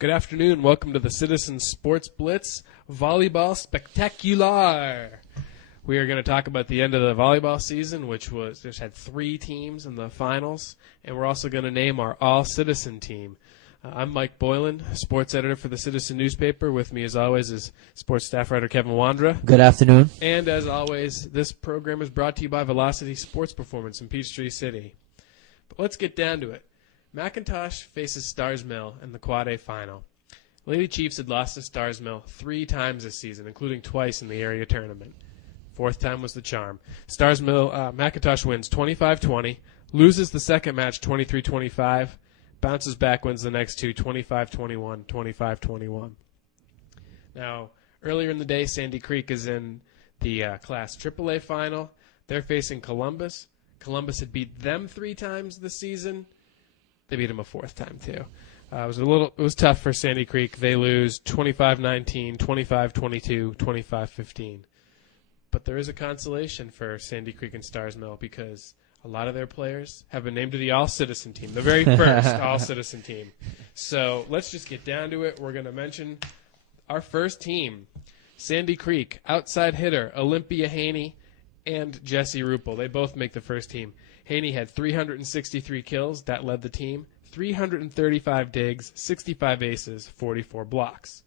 Good afternoon. Welcome to the Citizen Sports Blitz Volleyball Spectacular. We are going to talk about the end of the volleyball season, which just had 3 teams in the finals, and we're also going to name our All-Citizen team. I'm Mike Boylan, sports editor for the Citizen newspaper. With me, as always, is sports staff writer Kevin Wandra. Good afternoon. And as always, this program is brought to you by Velocity Sports Performance in Peachtree City. But let's get down to it. McIntosh faces Stars Mill in the Quad A final. Lady Chiefs had lost to Stars Mill 3 times this season, including twice in the area tournament. 4th time was the charm. Stars Mill, McIntosh wins 25-20, loses the second match 23-25, bounces back, wins the next 2 25-21, 25-21. Now, earlier in the day, Sandy Creek is in the Class AAA final. They're facing Columbus. Columbus had beat them 3 times this season. They beat him a 4th time, too. It was tough for Sandy Creek. They lose 25-19, 25-22, 25-15. But there is a consolation for Sandy Creek and Stars Mill because a lot of their players have been named to the All-Citizen team, the very first All-Citizen team. So let's just get down to it. We're going to mention our first team, Sandy Creek, outside hitter Olympia Haney and Jessie Ruppel. They both make the first team. Haney had 363 kills. That led the team. 335 digs, 65 aces, 44 blocks.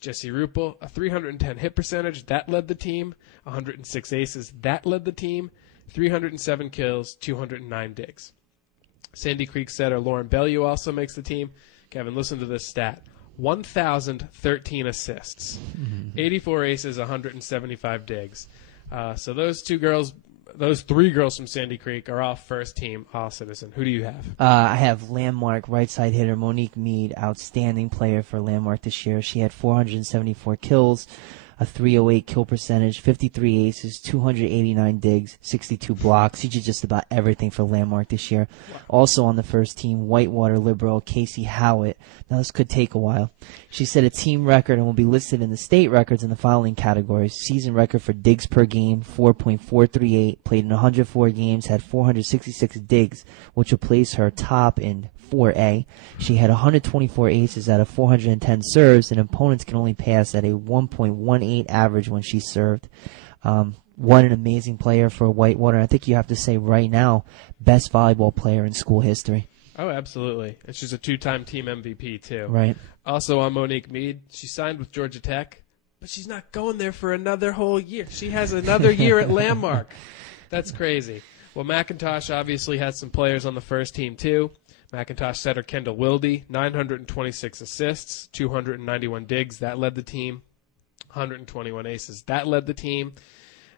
Jessie Ruppel, a 310 hit percentage. That led the team. 106 aces. That led the team. 307 kills, 209 digs. Sandy Creek setter Lauren Bellew also makes the team. Kevin, listen to this stat. 1,013 assists. 84 aces, 175 digs. So those 3 girls from Sandy Creek are all first team All-Citizen. Who do you have? I have Landmark right side hitter Monique Mead, outstanding player for Landmark this year. She had 474 kills, a 308 kill percentage, 53 aces, 289 digs, 62 blocks. She did just about everything for Landmark this year. Wow. Also on the first team, Whitewater Liberal Casey Howitt. Now this could take a while. She set a team record and will be listed in the state records in the following categories. Season record for digs per game, 4.438, played in 104 games, had 466 digs, which will place her top in 4A. She had 124 aces out of 410 serves, and opponents can only pass at a 1.18 average when she served. What an amazing player for Whitewater. I think you have to say right now, best volleyball player in school history. Oh, absolutely. And she's a 2-time team MVP, too. Right. Also on Monique Mead, she signed with Georgia Tech, but she's not going there for another whole year. She has another year at Landmark. That's crazy. Well, McIntosh obviously has some players on the first team, too. McIntosh setter Kendall Wilde, 926 assists, 291 digs. That led the team. 121 aces. That led the team.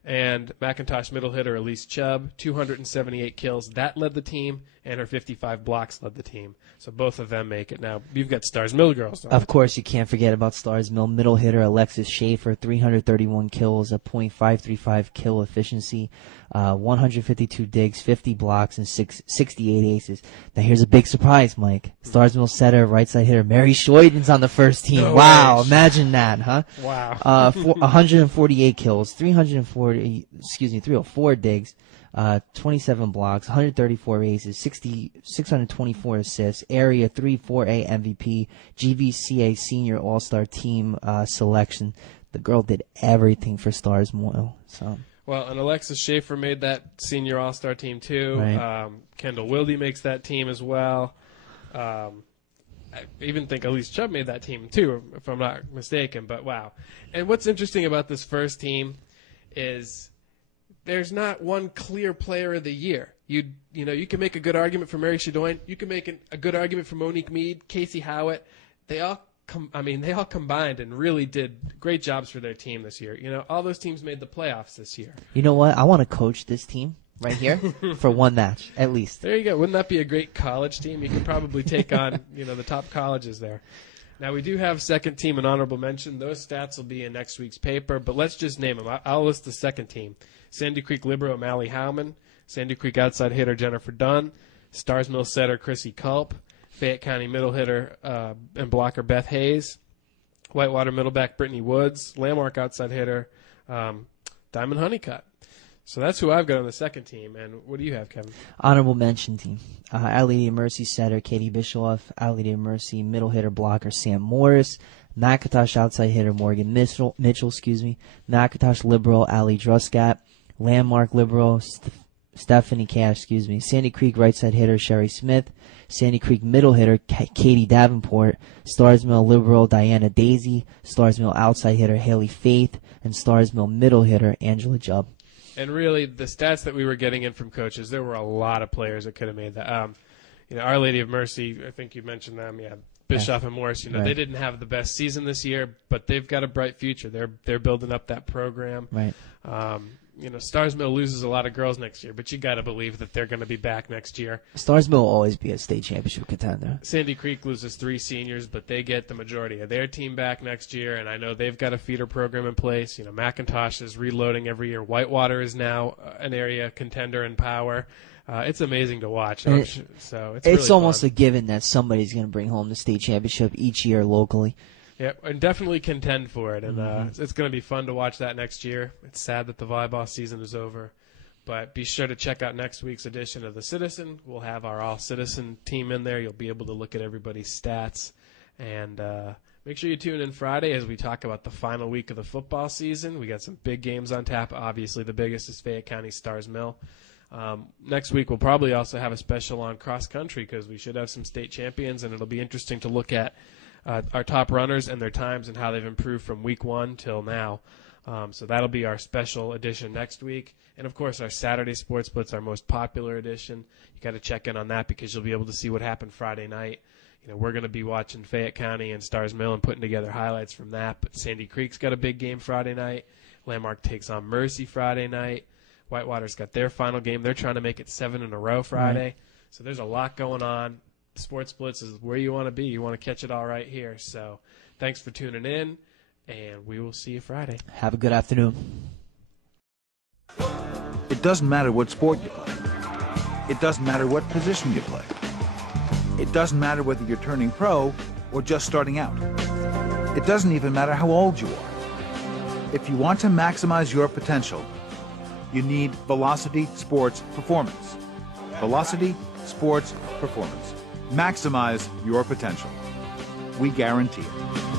And McIntosh middle hitter Elise Chubb, 278 kills. That led the team. And her 55 blocks led the team. So both of them make it. Now, you've got Stars Mill girls. Of course, you can't forget about Stars Mill. Middle hitter Alexis Schaefer, 331 kills, a .535 kill efficiency, 152 digs, 50 blocks, and 68 aces. Now, here's a big surprise, Mike. Stars Mill setter, right side hitter Mary Scheuden's on the first team. No wow, way. Imagine that, huh? Wow. 148 kills, 304 digs, 27 blocks, 134 aces, 624 assists, Area 3-4A MVP, GVCA Senior All-Star Team selection. The girl did everything for Stars Mill. So. Well, and Alexis Schaefer made that Senior All-Star team, too. Right. Kendall Wilde makes that team as well. I even think Elise Chubb made that team, too, if I'm not mistaken. But, wow. And what's interesting about this first team is there's not one clear player of the year. You can make a good argument for Mary Scheuden. You can make a good argument for Monique Mead, Casey Howitt. They all combined and really did great jobs for their team this year. All those teams made the playoffs this year. You know what? I want to coach this team right here for one match, at least. There you go. Wouldn't that be a great college team? You could probably take on, the top colleges there. Now, we do have second team and honorable mention. Those stats will be in next week's paper, but let's just name them. I'll list the second team. Sandy Creek Libero Mally Howman, Sandy Creek outside hitter Jennifer Dunn, Stars Mill setter Chrissy Culp, Fayette County middle hitter and blocker Beth Hayes, Whitewater middleback Brittany Woods, Landmark outside hitter Diamond Honeycutt. So that's who I've got on the second team. And what do you have, Kevin? Honorable mention team. Our Lady of Mercy setter, Katie Bischoff. Our Lady of Mercy middle hitter blocker, Sam Morris. McIntosh outside hitter, Morgan Mitchell. McIntosh liberal, Ali Druskat. Landmark liberal, Stephanie Cash. Sandy Creek right side hitter, Sherry Smith. Sandy Creek middle hitter, Katie Davenport. Stars Mill liberal, Diana Daisy. Stars Mill outside hitter, Haley Faith. And Stars Mill middle hitter, Angela Jubb. And really, the stats that we were getting in from coaches, there were a lot of players that could have made that. Our Lady of Mercy, I think you mentioned them. Yeah, Bischoff and Morris. Right. They didn't have the best season this year, but they've got a bright future. They're building up that program. Right. Stars Mill loses a lot of girls next year, but you got to believe that they're going to be back next year. Stars Mill will always be a state championship contender. Sandy Creek loses 3 seniors, but they get the majority of their team back next year, and I know they've got a feeder program in place. McIntosh is reloading every year. Whitewater is now an area contender in power. It's amazing to watch. So it's really almost fun. a given that somebody's going to bring home the state championship each year locally. Yeah, and definitely contend for it, and it's going to be fun to watch that next year. It's sad that the volleyball season is over, but be sure to check out next week's edition of The Citizen. We'll have our All-Citizen team in there. You'll be able to look at everybody's stats, and make sure you tune in Friday as we talk about the final week of the football season. We got some big games on tap. Obviously, the biggest is Fayette County Stars Mill. Next week, we'll probably also have a special on cross-country because we should have some state champions, and it'll be interesting to look at our top runners and their times and how they've improved from week 1 till now. So that'll be our special edition next week. And, of course, our Saturday Sports Blitz, our most popular edition. You got to check in on that because you'll be able to see what happened Friday night. We're going to be watching Fayette County and Stars Mill and putting together highlights from that. But Sandy Creek's got a big game Friday night. Landmark takes on Mercy Friday night. Whitewater's got their final game. They're trying to make it 7 in a row Friday. Right. So there's a lot going on. Sports Blitz is where you want to be. You want to catch it all right here. So thanks for tuning in, and we will see you Friday. Have a good afternoon. It doesn't matter what sport you play. It doesn't matter what position you play. It doesn't matter whether you're turning pro or just starting out. It doesn't even matter how old you are. If you want to maximize your potential, you need Velocity Sports Performance. Velocity Sports Performance. Maximize your potential. We guarantee it.